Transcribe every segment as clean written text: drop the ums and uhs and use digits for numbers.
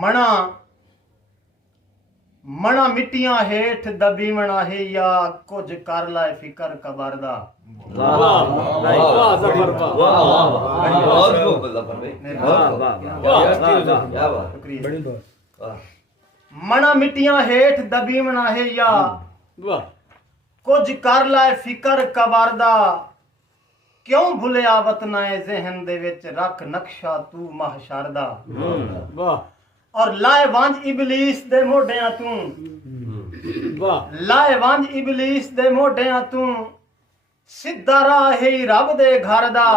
मणा मणा मिट्टियां हेठ दबीवण है या कुछ कर लाए फिकर कबरदा। मणा मिट्टियां हेठ दबीवण है या कुछ कर लाए फिकर कबरदा। क्यों भुलिया वतनाए ज़हन दे विच रख नक्शा तू महशर दा। और लाए वंज इबलीस दे मोढियां तू लाए वंज इबलीस दे मोढियां तू सिद्धा राह ही रब दे घर दा।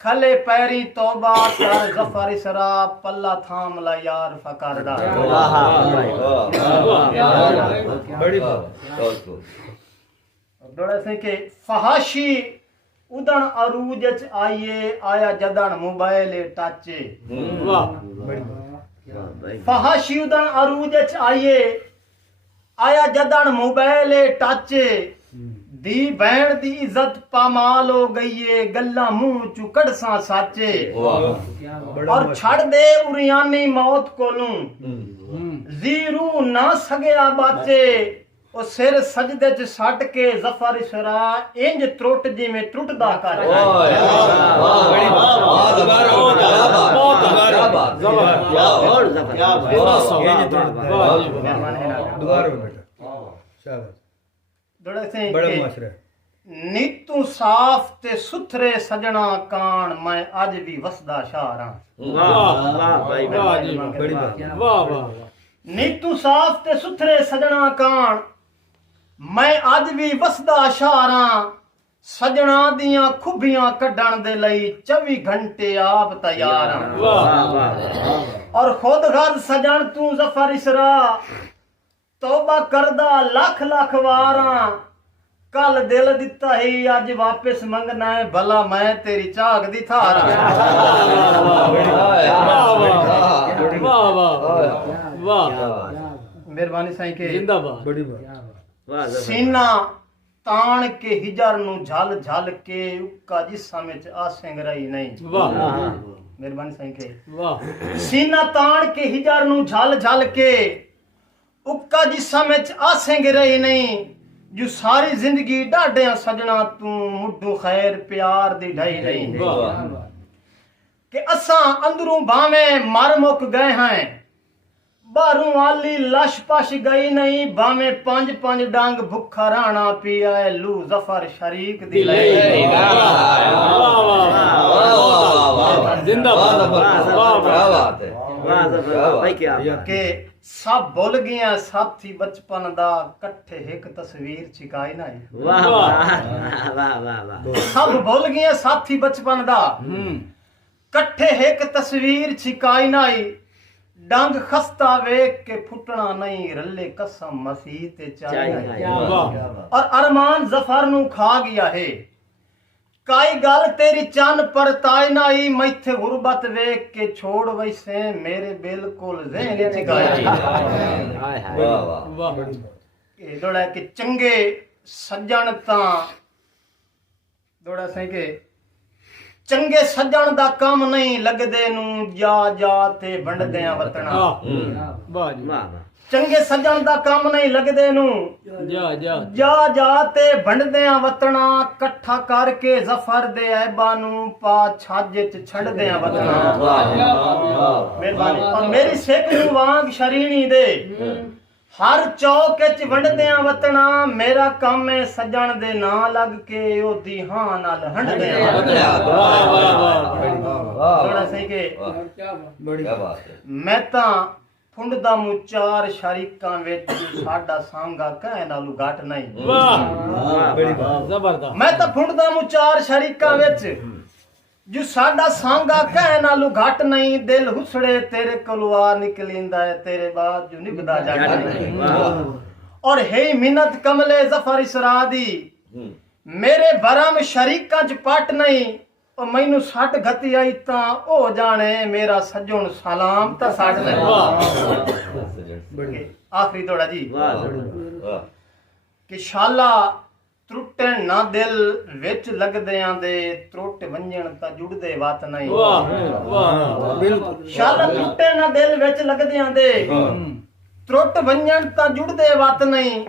खले पैरी तौबा कर ज़फर इसरा पल्ला थाम ला यार फकर दा। से के फहाशी उदन अरूज च आइए आया जदन मोबाइल टाचे। फहाशी उदन अरूज च आइए आया जदन मोबाइल टाचे। दी भैन दी इज्जत पामाल हो गई है गल्ला मुंह चू कड़सा साचे। और छड़ दे उरियानी मौत कोलू जीरू ना सगया बाचे। ओ सिर सजदे च सट के ज़फर इसरा इंज त्रुट जिवें टुटदा कर। नीतू साफ ते सुथरे सजना कान मैं अज भी वसदा शारां। नीतू साफ ते सुथरे सजना कान मैं अज भी वसदा शारां। सजना दियां खुबियां कड्ढण दे लई 24 घंटे आप तैयार हां। और खुद गद सजन तू ज़फर इसरा तौबा करदा लख लख वारां। कल दिल दिता ही अज वापस मंगना है भला मैं तेरी झाग दी थारा। मेहरबानी साईं के जिंदाबाद। सीना तान के हिजर नु झल झल के उक्का जिस्म विच आसें गराई नहीं। मेहरबानी साईं के सीना तान के हिजर नु झल झल के उक्का जिस्म विच आसें गराई नहीं। जो सारी जिंदगी डाढ़िया सजना तू मुड्ढू खैर प्यार दी ढाई नहीं। कि असां अंदरों भावें मर मुक गए हैं बाहरों आली लश पश गई नहीं। भावें 5-5 डांग भुखा राणा पिया है लू ज़फर शरीक दी लई। के सब भुल गया साथी बचपन दा कट्ठे एक तस्वीर छिकाई नहीं। सब भुल गया साथी बचपन दा कट्ठे एक तस्वीर छिकाई नहीं। डंग खस्ता वेख के फुटना नहीं रले कसम मसीह ते चाहे। और अरमान ज़फर नु खा गया है काई गल तेरी चन पर ताई नाई। मैथे गुरबत वेख के छोड़ वैसे मेरे बिल्कुल ज़हन च गाई। दोड़ा के चंगे सज्जन ता दोड़ा से के चंगे सज्जन दा काम नहीं लगदे नू जा जा ते वंडदे वतना। चंगे सज्जन दा काम नहीं लगदे नू जा जा ते वंडदे वतना। कट्ठा करके ज़फर दे ऐबा नू पा छाज च छड़दे वतना। मेहरबानी और मेरी सिख नू वांग शरीनी दे हर चौक च वंडदे वतना। मेरा काम है सज्जन दे ना लग के ओदी हां नाल हंडदे थोड़ा सही के मैं ता फुंडदा मु 4 शरीकां विच साडा सांगा कह नालू घट नहीं। जबरदस्त मैं ता फुंडदा मु 4 शरीकां विच जो साडा सांगा कह नालू घट नहीं। दिल हुसड़े तेरे कलवा निकलिंदा है तेरे बाद जो निभदा जाता नहीं। और हे मिन्नत कमले ज़फर इसरा दी मेरे भरम शरीकां च पट नहीं। और मैनू सट गति आई ता ओ जाने मेरा सज्जन सलाम ता सट नहीं। आखिरी दौड़ा जी कि शाला ਟੁੱਟਣ ਨਾ ਦਿਲ ਵਿੱਚ ਲੱਗਦਿਆਂ ਦੇ ਟੁੱਟ ਵੰਜਣ ਤਾਂ ਜੁੜਦੇ ਵਤ ਨਹੀਂ ਵਾਹ ਵਾਹ ਬਿਲਕੁਲ ਸ਼ਾਲਾ ਟੁੱਟੇ ਨਾ ਦਿਲ ਵਿੱਚ ਲੱਗਦਿਆਂ ਦੇ ਟੁੱਟ ਵੰਜਣ ਤਾਂ ਜੁੜਦੇ ਵਤ ਨਹੀਂ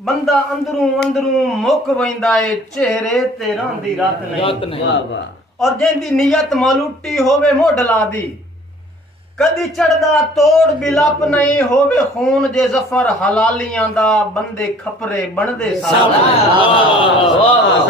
ਬੰਦਾ ਅੰਦਰੋਂ ਮੁੱਕ ਵੈਂਦਾ ਏ ਚਿਹਰੇ ਤੇ ਰਹਿੰਦੀ ਰਾਤ ਨਹੀਂ ਵਾਹ ਵਾਹ ਔਰ ਜਿਹਦੀ ਨੀਅਤ ਮਾਲੂਟੀ ਹੋਵੇ ਮੋਢਲਾ ਦੀ ਕਦੀ ਚੜਦਾ ਤੋੜ ਬਿਲਪ ਨਹੀਂ ਹੋਵੇ ਖੂਨ ਜੇ ਜ਼ਫਰ ਹਲਾਲੀਆਂ ਦਾ ਬੰਦੇ ਖਪਰੇ ਬਣਦੇ ਵਾਹ ਵਾਹ